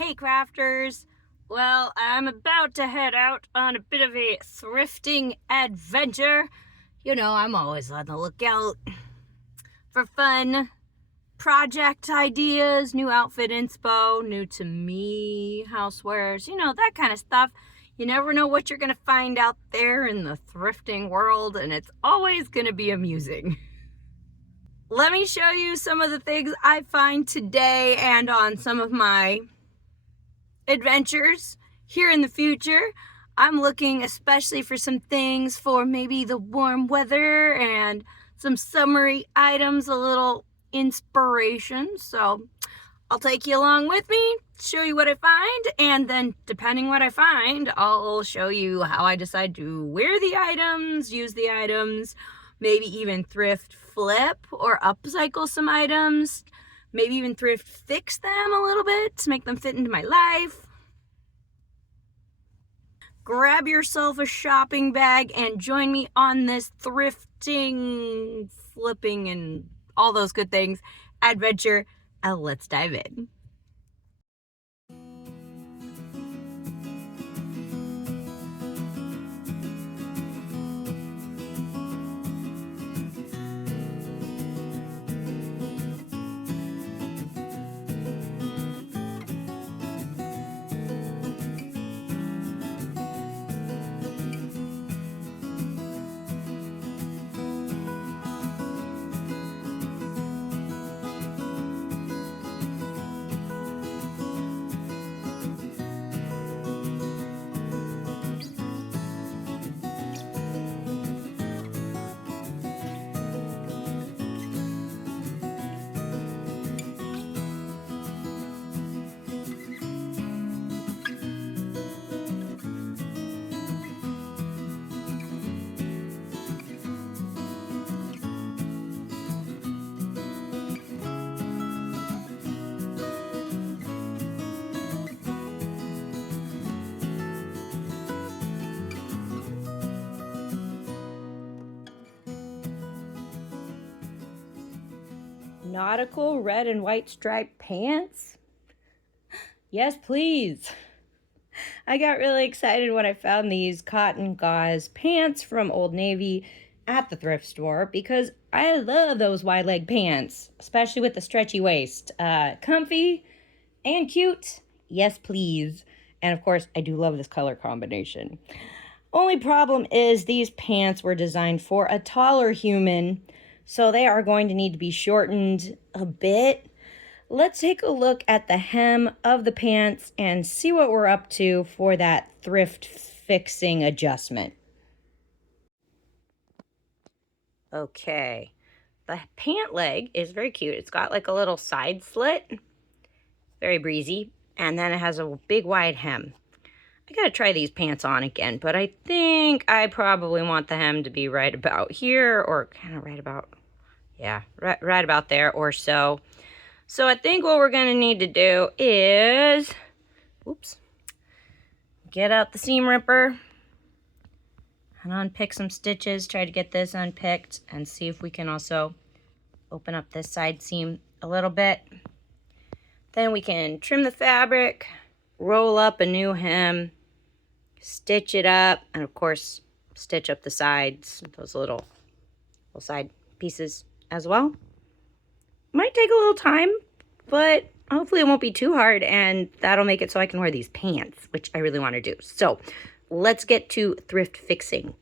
Hey crafters! Well, I'm about to head out on a bit of a thrifting adventure. You know, I'm always on the lookout for fun project ideas, new outfit inspo, new to me housewares, that kind of stuff. You never know what you're going to find out there in the thrifting world, and it's always going to be amusing. Let me show you some of the things I find today and on some of my adventures here in the future. I'm looking especially for some things for maybe the warm weather and some summery items, a little inspiration. So I'll take you along with me, show you what I find, and then depending what I find, I'll show you how I decide to wear the items, use the items, maybe even thrift flip or upcycle some items, maybe even thrift fix them a little bit to make them fit into my life. Grab yourself a shopping bag and join me on this thrifting, flipping, and all those good things adventure. Let's dive in. Nautical red and white striped pants? Yes, please. I got really excited when I found these cotton gauze pants from Old Navy at the thrift store because I love those wide leg pants, especially with the stretchy waist. Comfy and cute. Yes, please. And of course, I do love this color combination. Only problem is these pants were designed for a taller human, so they are going to need to be shortened a bit. Let's take a look at the hem of the pants and see what we're up to for that thrift fixing adjustment. Okay, the pant leg is very cute. It's got like a little side slit, very breezy, and then it has a big wide hem. I gotta try these pants on again, but I think I probably want the hem to be right about here, or kind of right about, yeah, right about there or so. So I think what we're gonna need to do is, oops, get out the seam ripper and unpick some stitches, try to get this unpicked, and see if we can also open up this side seam a little bit. Then we can trim the fabric, roll up a new hem, stitch it up, and of course stitch up the sides, those little side pieces as well. Might take a little time, but hopefully it won't be too hard, and that'll make it so I can wear these pants, which I really want to do. So let's get to thrift fixing.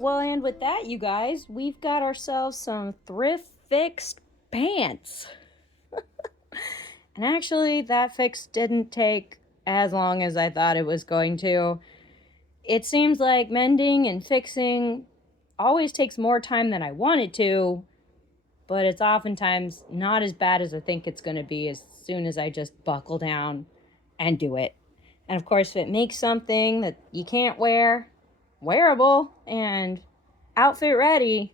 Well, and with that, you guys, we've got ourselves some thrift fixed pants. And actually, that fix didn't take as long as I thought it was going to. It seems like mending and fixing always takes more time than I want it to, but it's oftentimes not as bad as I think it's going to be as soon as I just buckle down and do it. And of course, if it makes something that you can't wear wearable and outfit ready,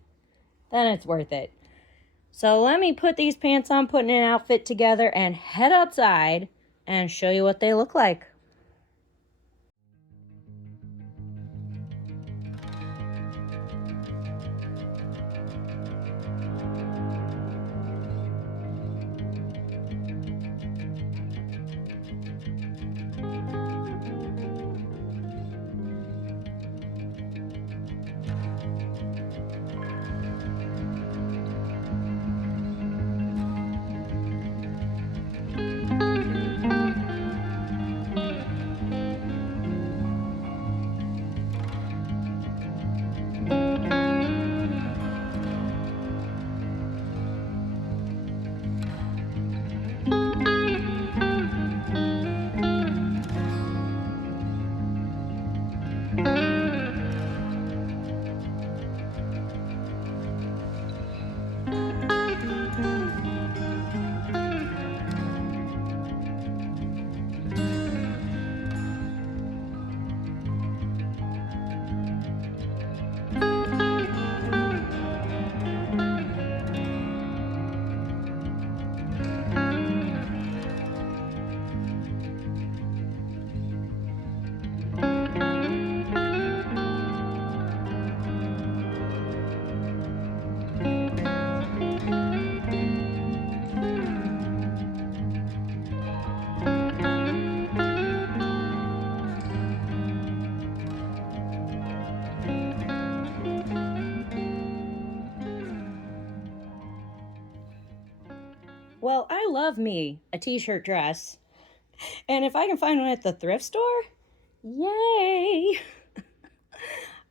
then it's worth it. So let me put these pants on, putting an outfit together, and head outside and show you what they look like. Well, I love me a t-shirt dress. And if I can find one at the thrift store, yay!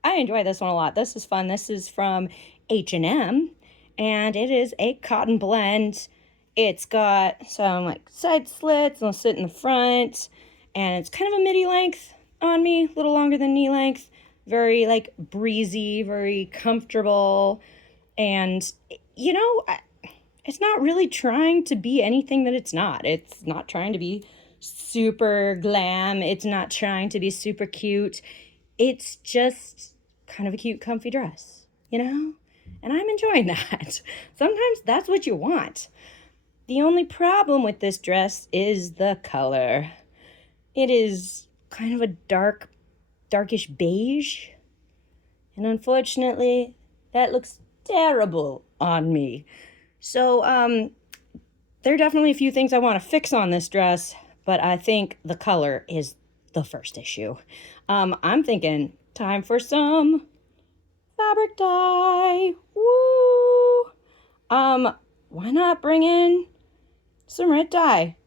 I enjoy this one a lot. This is fun. This is from H&M, and it is a cotton blend. It's got some like side slits, and it'll sit in the front, and it's kind of a midi length on me, a little longer than knee length. Very like breezy, very comfortable, and you know, it's not really trying to be anything that it's not. It's not trying to be super glam. It's not trying to be super cute. It's just kind of a cute, comfy dress, you know? And I'm enjoying that. Sometimes that's what you want. The only problem with this dress is the color. It is kind of a darkish beige. And unfortunately, that looks terrible on me. So, there are definitely a few things I want to fix on this dress, but I think the color is the first issue. I'm thinking time for some fabric dye. Woo! Why not bring in some red dye?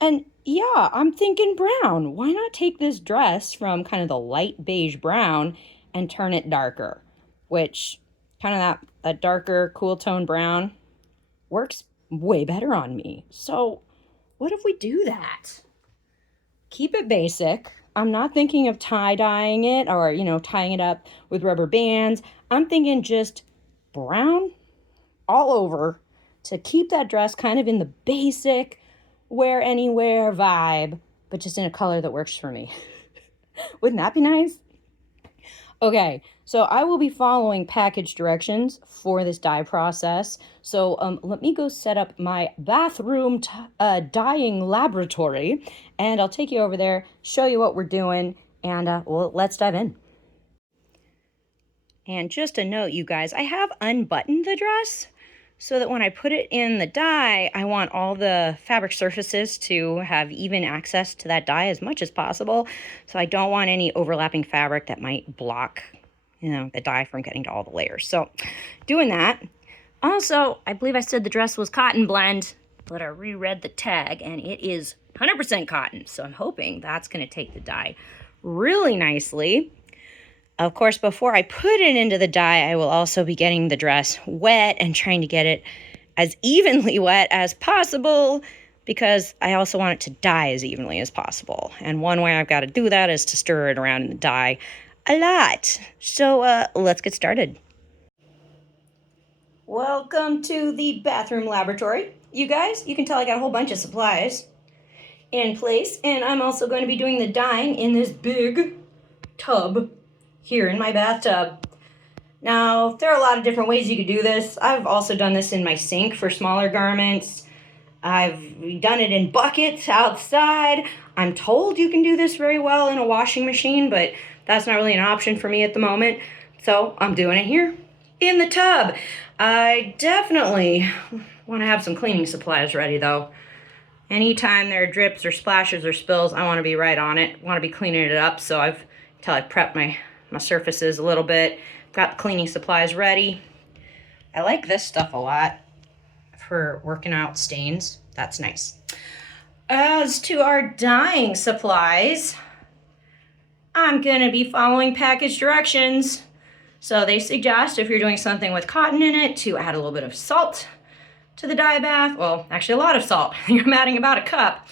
And yeah, I'm thinking brown. Why not take this dress from kind of the light beige brown and turn it darker, which kind of that darker cool tone brown works way better on me. So what if we do that? Keep it basic. I'm not thinking of tie-dyeing it or, tying it up with rubber bands. I'm thinking just brown all over to keep that dress kind of in the basic wear anywhere vibe, but just in a color that works for me. Wouldn't that be nice? Okay, so I will be following package directions for this dye process. So let me go set up my bathroom dyeing laboratory, and I'll take you over there, show you what we're doing, and well, let's dive in. And just a note, you guys, I have unbuttoned the dress so that when I put it in the dye, I want all the fabric surfaces to have even access to that dye as much as possible. So I don't want any overlapping fabric that might block, the dye from getting to all the layers. So doing that. Also, I believe I said the dress was cotton blend, but I reread the tag and it is 100% cotton. So I'm hoping that's going to take the dye really nicely. Of course, before I put it into the dye, I will also be getting the dress wet and trying to get it as evenly wet as possible because I also want it to dye as evenly as possible. And one way I've got to do that is to stir it around in the dye a lot. So let's get started. Welcome to the bathroom laboratory. You guys, you can tell I got a whole bunch of supplies in place, and I'm also going to be doing the dyeing in this big tub here in my bathtub. Now, there are a lot of different ways you could do this. I've also done this in my sink for smaller garments. I've done it in buckets outside. I'm told you can do this very well in a washing machine, but that's not really an option for me at the moment. So I'm doing it here in the tub. I definitely want to have some cleaning supplies ready though. Anytime there are drips or splashes or spills, I want to be right on it. I want to be cleaning it up, so I've prepped my surfaces a little bit. Got the cleaning supplies ready. I like this stuff a lot for working out stains. That's nice. As to our dyeing supplies, I'm gonna be following package directions. So they suggest if you're doing something with cotton in it to add a little bit of salt to the dye bath. Well, actually a lot of salt. I'm adding about a cup.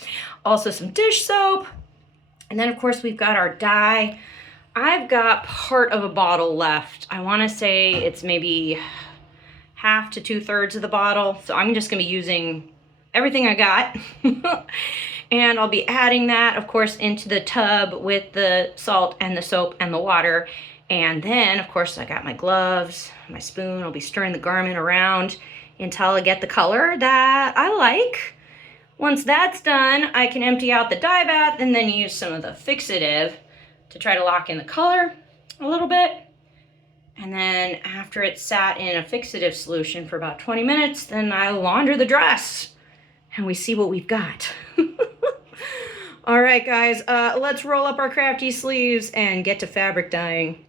Also some dish soap. And then of course we've got our dye. I've got part of a bottle left. I wanna say it's maybe half to 2/3 of the bottle. So I'm just gonna be using everything I got. And I'll be adding that, of course, into the tub with the salt and the soap and the water. And then, of course, I got my gloves, my spoon. I'll be stirring the garment around until I get the color that I like. Once that's done, I can empty out the dye bath and then use some of the fixative to try to lock in the color a little bit. And then after it's sat in a fixative solution for about 20 minutes, then I launder the dress and we see what we've got. All right, guys, let's roll up our crafty sleeves and get to fabric dyeing.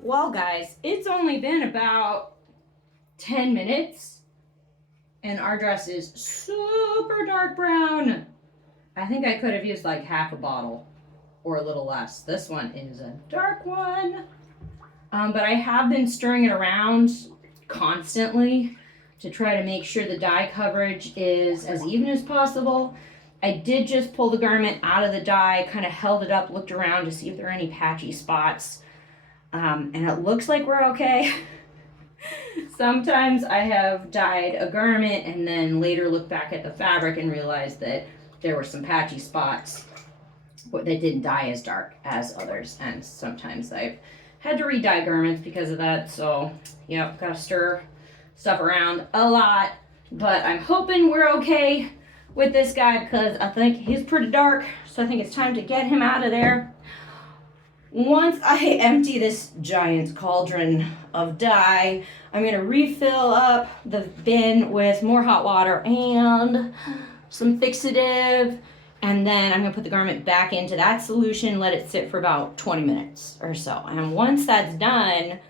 Well, guys, it's only been about 10 minutes and our dress is super dark brown. I think I could have used like half a bottle or a little less. This one is a dark one. But I have been stirring it around constantly to try to make sure the dye coverage is as even as possible. I did just pull the garment out of the dye, kind of held it up, looked around to see if there are any patchy spots. And it looks like we're okay. Sometimes I have dyed a garment and then later looked back at the fabric and realized that there were some patchy spots that didn't dye as dark as others. And sometimes I've had to re-dye garments because of that. So, yeah, gotta stir stuff around a lot. But I'm hoping we're okay with this guy because I think he's pretty dark. So I think it's time to get him out of there. Once I empty this giant cauldron of dye, I'm going to refill up the bin with more hot water and some fixative, and then I'm going to put the garment back into that solution, let it sit for about 20 minutes or so. And once that's done,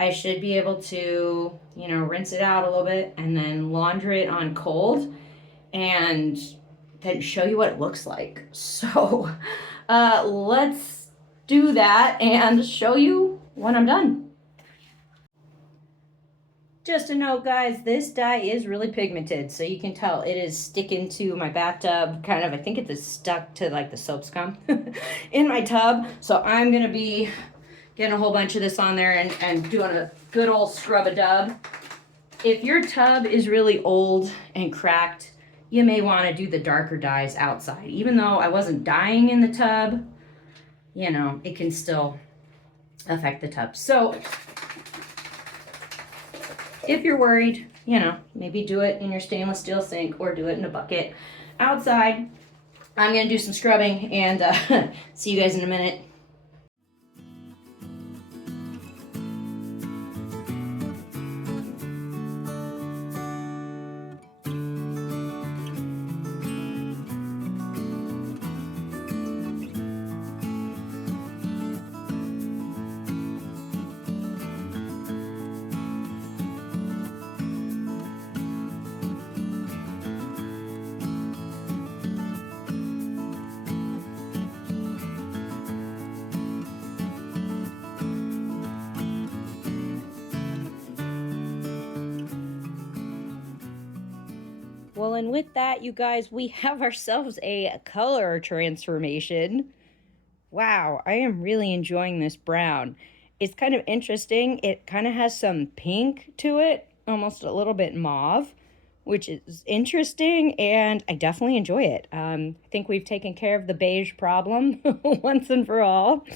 I should be able to, rinse it out a little bit and then launder it on cold and then show you what it looks like. So let's do that and show you when I'm done. Just a note, guys, this dye is really pigmented, so you can tell it is sticking to my bathtub, kind of. I think it's stuck to like the soap scum in my tub. So I'm gonna be getting a whole bunch of this on there and doing a good old scrub-a-dub. If your tub is really old and cracked, you may want to do the darker dyes outside. Even though I wasn't dyeing in the tub, it can still affect the tub. So if you're worried, you know, maybe do it in your stainless steel sink or do it in a bucket outside. I'm gonna do some scrubbing and see you guys in a minute. Well, and with that, you guys, we have ourselves a color transformation. Wow, I am really enjoying this brown. It's kind of interesting. It kind of has some pink to it, almost a little bit mauve, which is interesting, and I definitely enjoy it. I think we've taken care of the beige problem once and for all.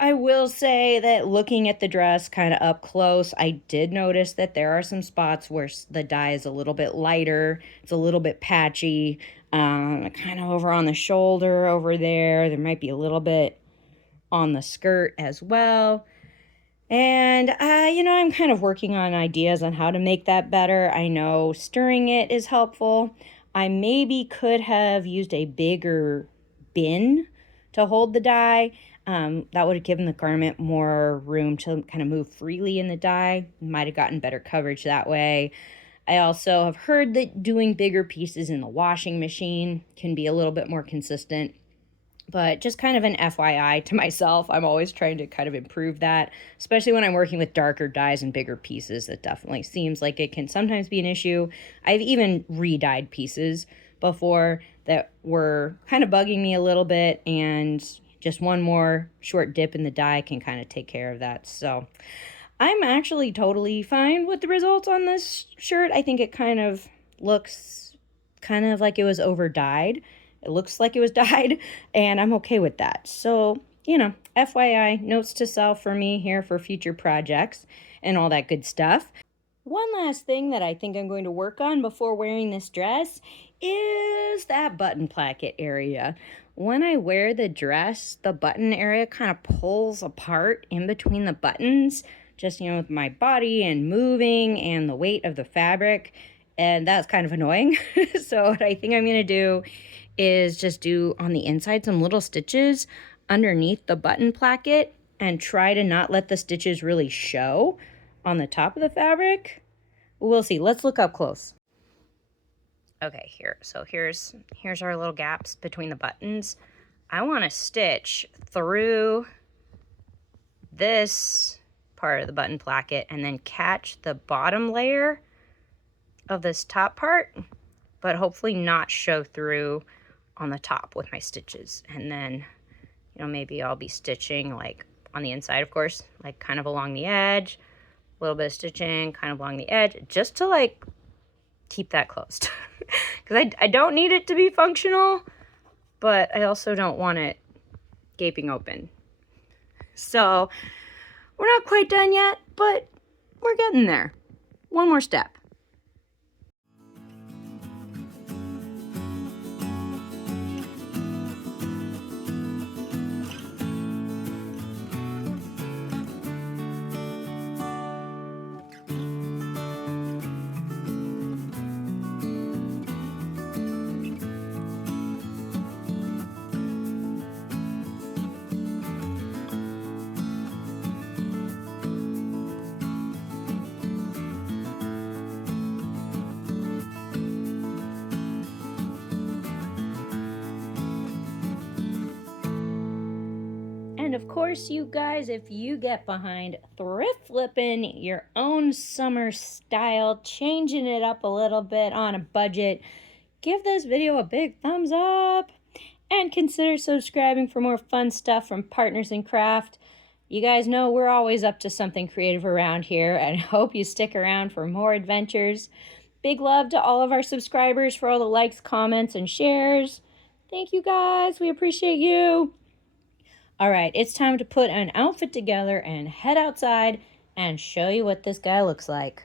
I will say that looking at the dress kind of up close, I did notice that there are some spots where the dye is a little bit lighter. It's a little bit patchy, kind of over on the shoulder over there. There might be a little bit on the skirt as well. And, you know, I'm kind of working on ideas on how to make that better. I know stirring it is helpful. I maybe could have used a bigger bin to hold the dye. That would have given the garment more room to kind of move freely in the dye. Might have gotten better coverage that way. I also have heard that doing bigger pieces in the washing machine can be a little bit more consistent. But just kind of an FYI to myself, I'm always trying to kind of improve that, especially when I'm working with darker dyes and bigger pieces. That definitely seems like it can sometimes be an issue. I've even re-dyed pieces before that were kind of bugging me a little bit, and just one more short dip in the dye can kind of take care of that. So I'm actually totally fine with the results on this shirt. I think it kind of looks kind of like it was over dyed. It looks like it was dyed, and I'm okay with that. So, you know, FYI, notes to self for me here for future projects and all that good stuff. One last thing that I think I'm going to work on before wearing this dress is that button placket area. When I wear the dress, the button area kind of pulls apart in between the buttons, just, you know, with my body and moving and the weight of the fabric, and that's kind of annoying. So what I think I'm going to do is just do on the inside some little stitches underneath the button placket and try to not let the stitches really show on the top of the fabric. We'll see. Let's look up close. Okay, here's our little gaps between the buttons. I want to stitch through this part of the button placket and then catch the bottom layer of this top part, but hopefully not show through on the top with my stitches. And then, you know, maybe I'll be stitching like on the inside, of course, like kind of along the edge, a little bit of stitching kind of along the edge, just to like keep that closed. Because I don't need it to be functional, but I also don't want it gaping open. So we're not quite done yet, but we're getting there. One more step. And of course, you guys, if you get behind thrift flipping your own summer style, changing it up a little bit on a budget, give this video a big thumbs up and consider subscribing for more fun stuff from Partners in Craft. You guys know we're always up to something creative around here, and I hope you stick around for more adventures. Big love to all of our subscribers for all the likes, comments, and shares. Thank you guys. We appreciate you. All right, it's time to put an outfit together and head outside and show you what this guy looks like.